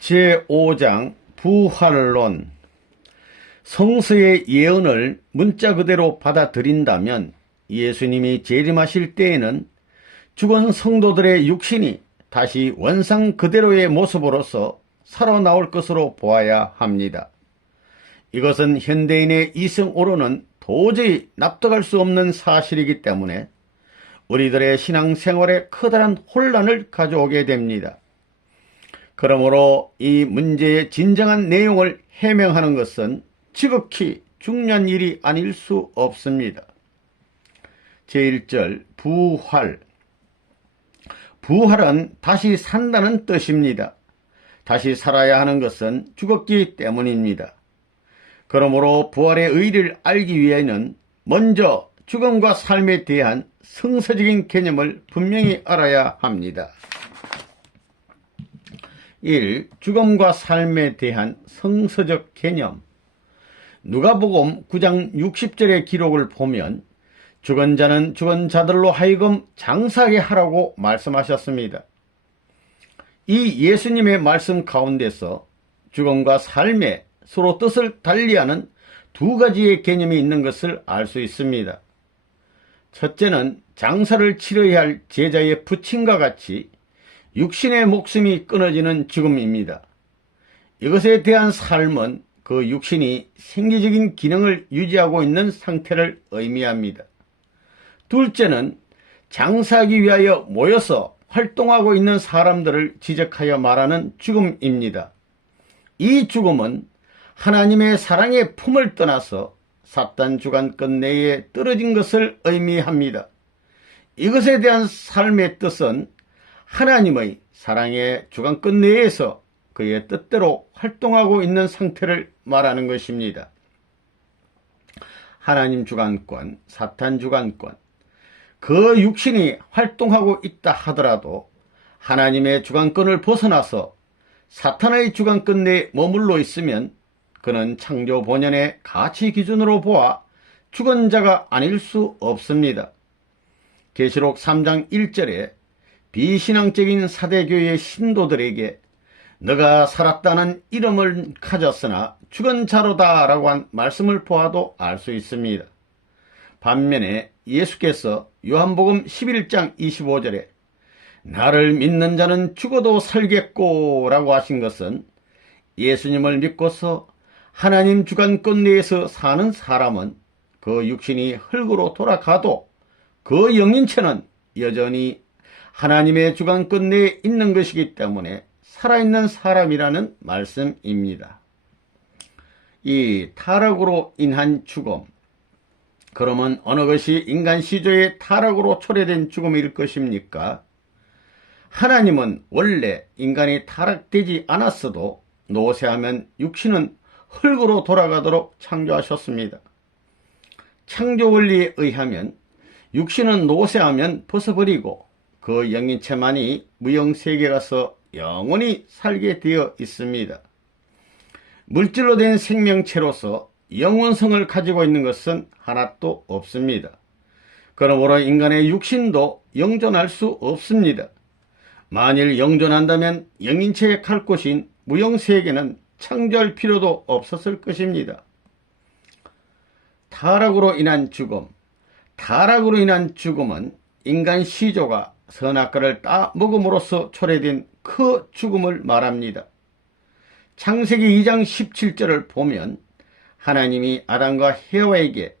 제5장 부활론. 성서의 예언을 문자 그대로 받아들인다면 예수님이 재림하실 때에는 죽은 성도들의 육신이 다시 원상 그대로의 모습으로서 살아나올 것으로 보아야 합니다. 이것은 현대인의 이성으로는 도저히 납득할 수 없는 사실이기 때문에 우리들의 신앙생활에 커다란 혼란을 가져오게 됩니다. 그러므로 이 문제의 진정한 내용을 해명하는 것은 지극히 중요한 일이 아닐 수 없습니다. 제1절 부활. 부활은 다시 산다는 뜻입니다. 다시 살아야 하는 것은 죽었기 때문입니다. 그러므로 부활의 의의를 알기 위해는 먼저 죽음과 삶에 대한 성서적인 개념을 분명히 알아야 합니다. 1. 죽음과 삶에 대한 성서적 개념. 누가복음 9장 60절의 기록을 보면 죽은 자는 죽은 자들로 하여금 장사하게 하라고 말씀하셨습니다. 이 예수님의 말씀 가운데서 죽음과 삶에 서로 뜻을 달리하는 두 가지의 개념이 있는 것을 알 수 있습니다. 첫째는 장사를 치러야 할 제자의 부친과 같이 육신의 목숨이 끊어지는 죽음입니다. 이것에 대한 삶은 그 육신이 생리적인 기능을 유지하고 있는 상태를 의미합니다. 둘째는 장사하기 위하여 모여서 활동하고 있는 사람들을 지적하여 말하는 죽음입니다. 이 죽음은 하나님의 사랑의 품을 떠나서 사탄 주관권 내에 떨어진 것을 의미합니다. 이것에 대한 삶의 뜻은 하나님의 사랑의 주관권 내에서 그의 뜻대로 활동하고 있는 상태를 말하는 것입니다. 하나님 주관권, 사탄 주관권, 그 육신이 활동하고 있다 하더라도 하나님의 주관권을 벗어나서 사탄의 주관권 내에 머물러 있으면 그는 창조 본연의 가치 기준으로 보아 죽은 자가 아닐 수 없습니다. 계시록 3장 1절에 비신앙적인 사대교회의 신도들에게 너가 살았다는 이름을 가졌으나 죽은 자로다 라고 한 말씀을 보아도 알 수 있습니다. 반면에 예수께서 요한복음 11장 25절에 나를 믿는 자는 죽어도 살겠고 라고 하신 것은 예수님을 믿고서 하나님 주관권 내에서 사는 사람은 그 육신이 흙으로 돌아가도 그 영인체는 여전히 하나님의 주관권 내에 있는 것이기 때문에 살아있는 사람이라는 말씀입니다. 이 타락으로 인한 죽음. 그러면 어느 것이 인간 시조의 타락으로 초래된 죽음일 것입니까? 하나님은 원래 인간이 타락되지 않았어도 노쇠하면 육신은 흙으로 돌아가도록 창조하셨습니다. 창조 원리에 의하면 육신은 노쇠하면 벗어버리고 그 영인체만이 무영세계에 가서 영원히 살게 되어 있습니다. 물질로 된 생명체로서 영원성을 가지고 있는 것은 하나도 없습니다. 그러므로 인간의 육신도 영존할 수 없습니다. 만일 영존한다면 영인체에 갈 곳인 무영세계는 창조할 필요도 없었을 것입니다. 타락으로 인한 죽음. 타락으로 인한 죽음은 인간 시조가 선악과를 따먹음으로써 초래된 그 죽음을 말합니다. 창세기 2장 17절을 보면 하나님이 아담과 헤와에게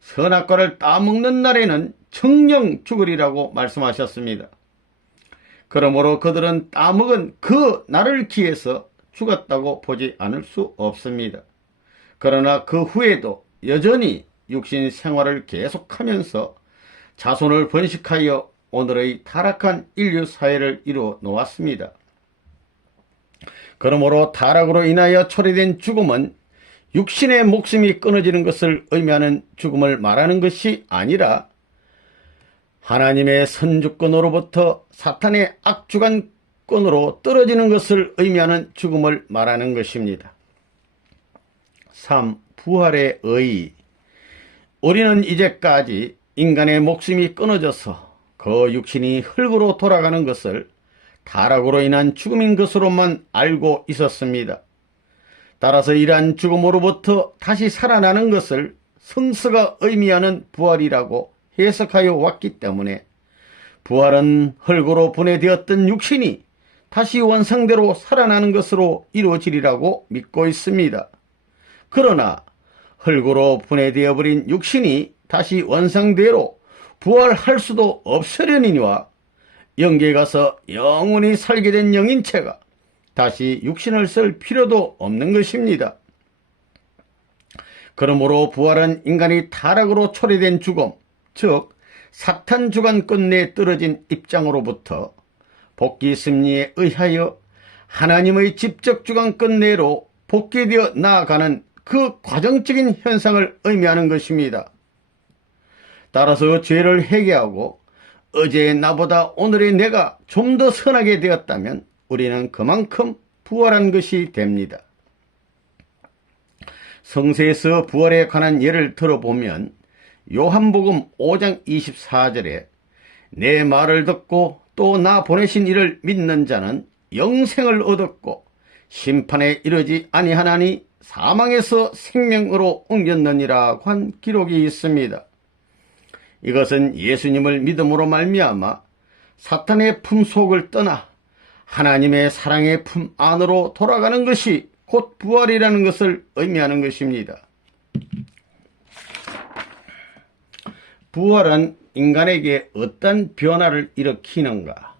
선악과를 따먹는 날에는 정령 죽으리라고 말씀하셨습니다. 그러므로 그들은 따먹은 그 날을 기해서 죽었다고 보지 않을 수 없습니다. 그러나 그 후에도 여전히 육신 생활을 계속하면서 자손을 번식하여 오늘의 타락한 인류 사회를 이루어 놓았습니다. 그러므로 타락으로 인하여 초래된 죽음은 육신의 목숨이 끊어지는 것을 의미하는 죽음을 말하는 것이 아니라 하나님의 선주권으로부터 사탄의 악주관권으로 떨어지는 것을 의미하는 죽음을 말하는 것입니다. 3. 부활의 의의. 우리는 이제까지 인간의 목숨이 끊어져서 그 육신이 흙으로 돌아가는 것을 타락으로 인한 죽음인 것으로만 알고 있었습니다. 따라서 이러한 죽음으로부터 다시 살아나는 것을 성서가 의미하는 부활이라고 해석하여 왔기 때문에 부활은 흙으로 분해되었던 육신이 다시 원상대로 살아나는 것으로 이루어지리라고 믿고 있습니다. 그러나 흙으로 분해되어 버린 육신이 다시 원상대로 부활할 수도 없으려니와 영계에 가서 영원히 살게 된 영인체가 다시 육신을 쓸 필요도 없는 것입니다. 그러므로 부활은 인간이 타락으로 초래된 죽음, 즉 사탄 주관 끝내에 떨어진 입장으로부터 복귀 승리에 의하여 하나님의 직접 주관 끝내로 복귀되어 나아가는 그 과정적인 현상을 의미하는 것입니다. 따라서 죄를 회개하고 어제의 나보다 오늘의 내가 좀 더 선하게 되었다면 우리는 그만큼 부활한 것이 됩니다. 성서에서 부활에 관한 예를 들어보면 요한복음 5장 24절에 내 말을 듣고 또 나 보내신 이를 믿는 자는 영생을 얻었고 심판에 이르지 아니하나니 사망에서 생명으로 옮겼느니라고 한 기록이 있습니다. 이것은 예수님을 믿음으로 말미암아 사탄의 품속을 떠나 하나님의 사랑의 품 안으로 돌아가는 것이 곧 부활이라는 것을 의미하는 것입니다. 부활은 인간에게 어떤 변화를 일으키는가?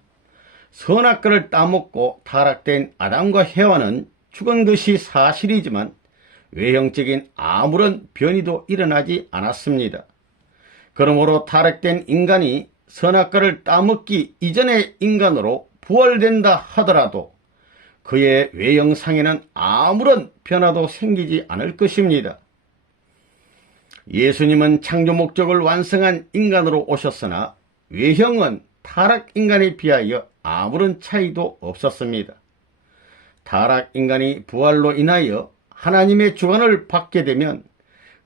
선악과를 따먹고 타락된 아담과 해와는 죽은 것이 사실이지만 외형적인 아무런 변이도 일어나지 않았습니다. 그러므로 타락된 인간이 선악과를 따먹기 이전의 인간으로 부활된다 하더라도 그의 외형상에는 아무런 변화도 생기지 않을 것입니다. 예수님은 창조 목적을 완성한 인간으로 오셨으나 외형은 타락 인간에 비하여 아무런 차이도 없었습니다. 타락 인간이 부활로 인하여 하나님의 주관을 받게 되면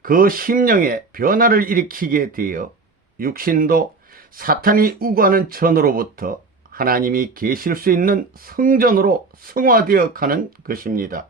그 심령에 변화를 일으키게 되어 육신도 사탄이 우구하는 전으로부터 하나님이 계실 수 있는 성전으로 성화되어 가는 것입니다.